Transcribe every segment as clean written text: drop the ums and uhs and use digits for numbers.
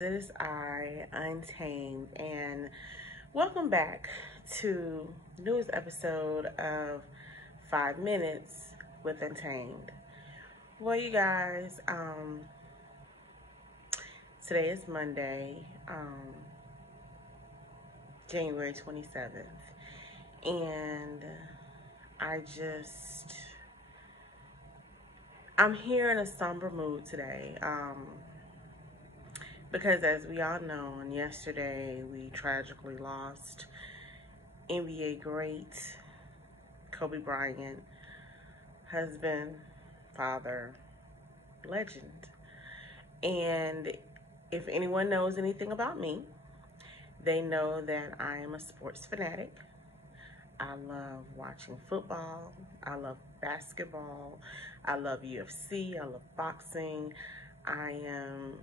This is Untamed, and welcome back to the newest episode of 5 Minutes with Untamed. Well, you guys, today is Monday, January 27th, and I just, I'm here in a somber mood today. Because as we all know, and yesterday we tragically lost NBA great Kobe Bryant, husband, father, legend. And if anyone knows anything about me, they know that I am a sports fanatic. I love watching football. I love basketball. I love UFC. I love boxing. I am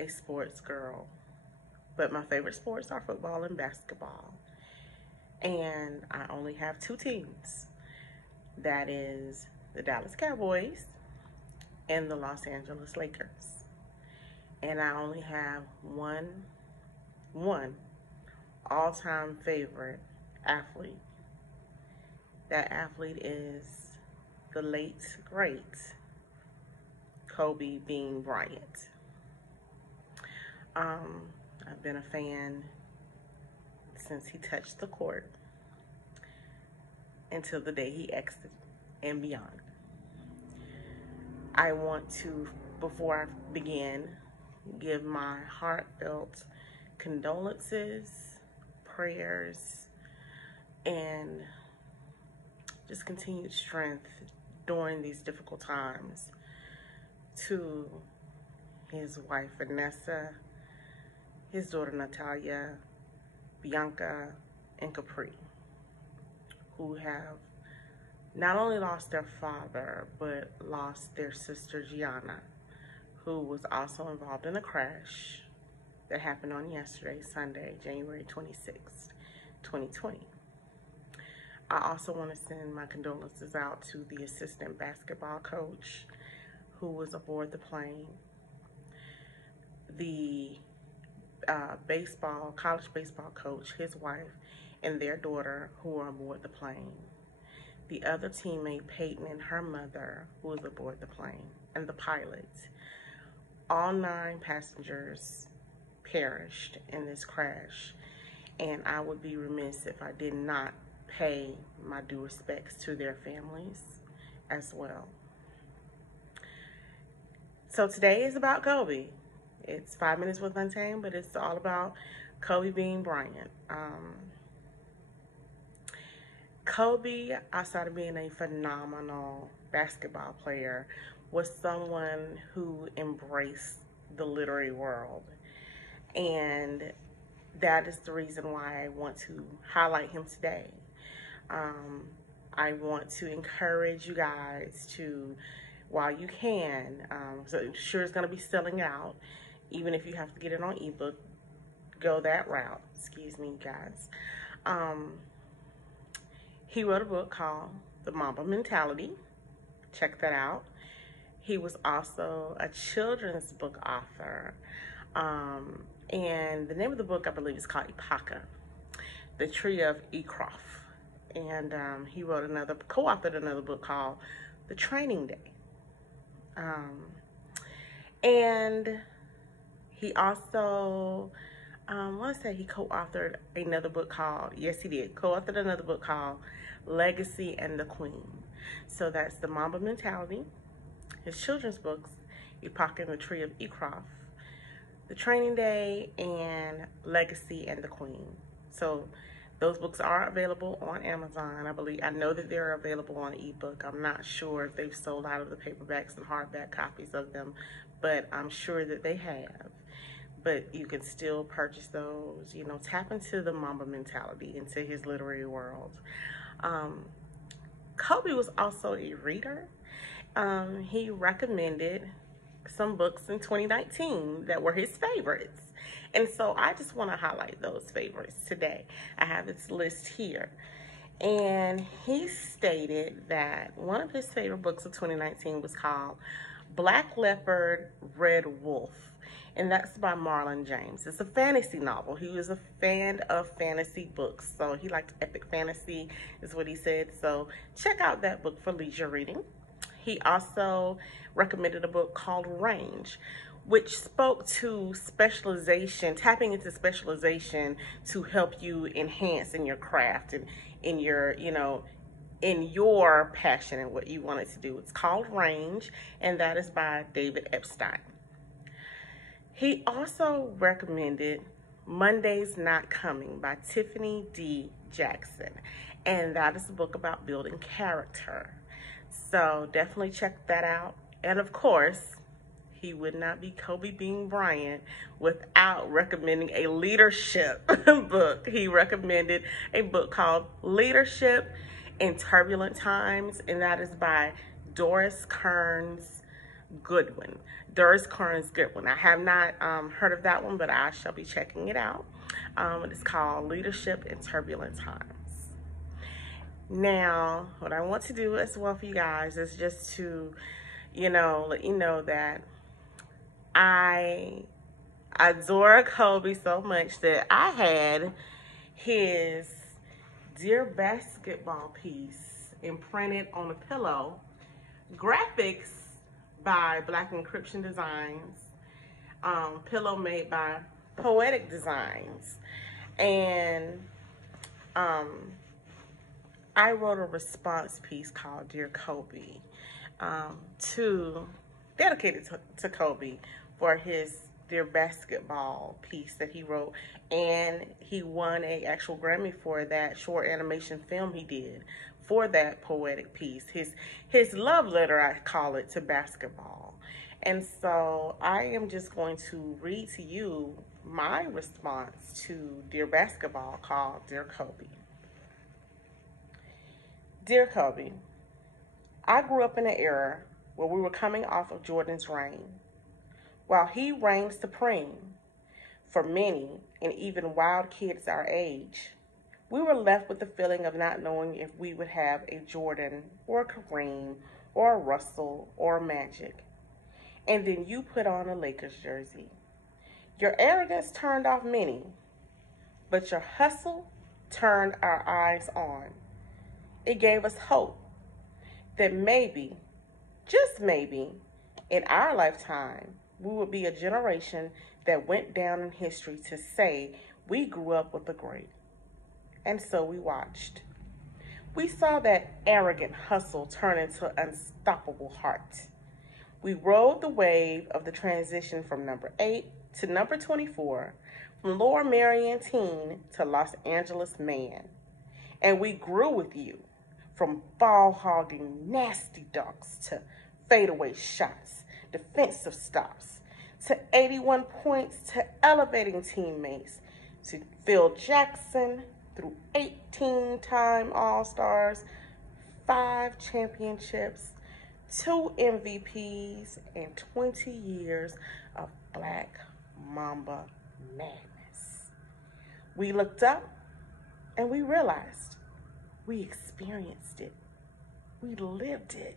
a sports girl, but my favorite sports are football and basketball. And I only have two teams. That is the Dallas Cowboys and the Los Angeles Lakers. And I only have one all-time favorite athlete. That athlete is the late, great Kobe being Bryant. I've been a fan since he touched the court until the day he exited and beyond. I want to, before I begin, give my heartfelt condolences, prayers, and just continued strength during these difficult times to his wife, Vanessa, his daughter, Natalia, Bianca, and Capri, who have not only lost their father, but lost their sister, Gianna, who was also involved in a crash that happened on yesterday, Sunday, January 26th, 2020. I also want to send my condolences out to the assistant basketball coach who was aboard the plane, the college baseball coach, his wife, and their daughter who were aboard the plane, the other teammate, Peyton, and her mother who was aboard the plane, and the pilot. All 9 passengers perished in this crash, and I would be remiss if I did not pay my due respects to their families as well. So today is about Kobe. It's 5 Minutes with Untamed, but it's all about Kobe being Bryant. Kobe, outside of being a phenomenal basketball player, was someone who embraced the literary world. And that is the reason why I want to highlight him today. I want to encourage you guys to, while you can, so I'm sure it's going to be selling out. Even if you have to get it on ebook, go that route. Excuse me, guys. He wrote a book called The Mamba Mentality. Check that out. He was also a children's book author. And the name of the book, I believe, is called Ipaka, The Tree of Ikrof. And he co-authored another book called The Training Day. And he also, I want to say he co-authored another book called, yes he did, co-authored another book called Legacy and the Queen. So that's The Mamba Mentality, his children's books, Ipaka and the Tree of Ikrof, The Training Day, and Legacy and the Queen. So those books are available on Amazon. I know that they're available on ebook. I'm not sure if they've sold out of the paperbacks and hardback copies of them, but I'm sure that they have. But you can still purchase those, you know, tap into the Mamba mentality, into his literary world. Kobe was also a reader. He recommended some books in 2019 that were his favorites. And so I just want to highlight those favorites today. I have this list here. And he stated that one of his favorite books of 2019 was called Black Leopard, Red Wolf. and that's by Marlon James. It's a fantasy novel. He was a fan of fantasy books, so he liked epic fantasy, is what he said. So check out that book for leisure reading. He also recommended a book called Range, which spoke to specialization, tapping into specialization to help you enhance in your craft and in your, in your passion and what you wanted to do. It's called Range, and that is by David Epstein. He also recommended Monday's Not Coming by Tiffany D. Jackson, and that is a book about building character. So definitely check that out. And of course, he would not be Kobe Bean Bryant without recommending a leadership book. He recommended a book called Leadership in Turbulent Times, and that is by Doris Kearns Goodwin. Doris Kearns Goodwin. I have not heard of that one, but I shall be checking it out. It's called Leadership in Turbulent Times. Now, what I want to do as well for you guys is just to, let you know that I adore Kobe so much that I had his Dear Basketball piece imprinted on a pillow, graphics by Black Encryption Designs, pillow made by Poetic Designs, and I wrote a response piece called Dear Kobe, dedicated to Kobe for his Dear Basketball piece that he wrote, and he won an actual Grammy for that short animation film he did for that poetic piece, his love letter, I call it, to basketball. And so I am just going to read to you my response to Dear Basketball, called Dear Kobe. Dear Kobe, I grew up in an era where we were coming off of Jordan's reign. While he reigned supreme for many and even wild kids our age, we were left with the feeling of not knowing if we would have a Jordan or a Kareem or a Russell or a Magic. And then you put on a Lakers jersey. Your arrogance turned off many, but your hustle turned our eyes on. It gave us hope that maybe, just maybe, in our lifetime, we would be a generation that went down in history to say we grew up with the great. And so we watched. We saw that arrogant hustle turn into unstoppable heart. We rode the wave of the transition from number 8 to number 24, from Lower Merion teen to Los Angeles man. And we grew with you, from ball hogging nasty dunks to fadeaway shots, defensive stops, to 81 points, to elevating teammates, to Phil Jackson, through 18-time All-Stars, 5 championships, 2 MVPs, and 20 years of Black Mamba madness. We looked up and we realized we experienced it. We lived it.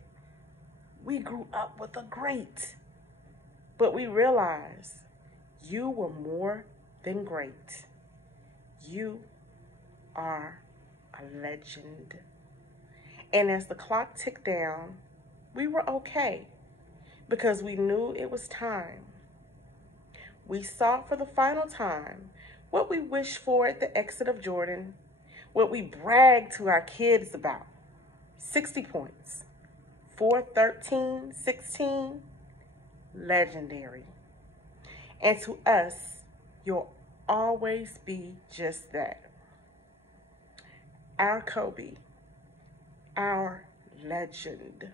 We grew up with a great. But we realized you were more than great. You are a legend. And as the clock ticked down, we were okay because we knew it was time. We saw for the final time what we wished for at the exit of Jordan, what we bragged to our kids about. 60 points, 4-13, 16, legendary. And to us, you'll always be just that. Our Kobe, our legend,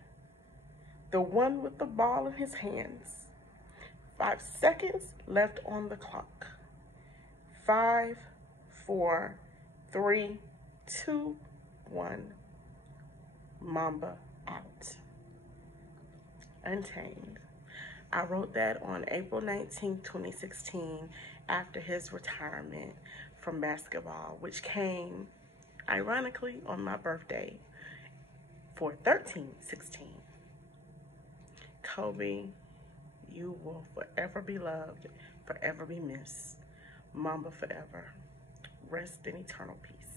the one with the ball in his hands. 5 seconds left on the clock. 5, 4, 3, 2, 1. Mamba out. Untamed. I wrote that on April 19, 2016, after his retirement from basketball, which came, ironically, on my birthday for 13/16. Kobe, you will forever be loved. forever be missed. Mamba forever. Rest in eternal peace.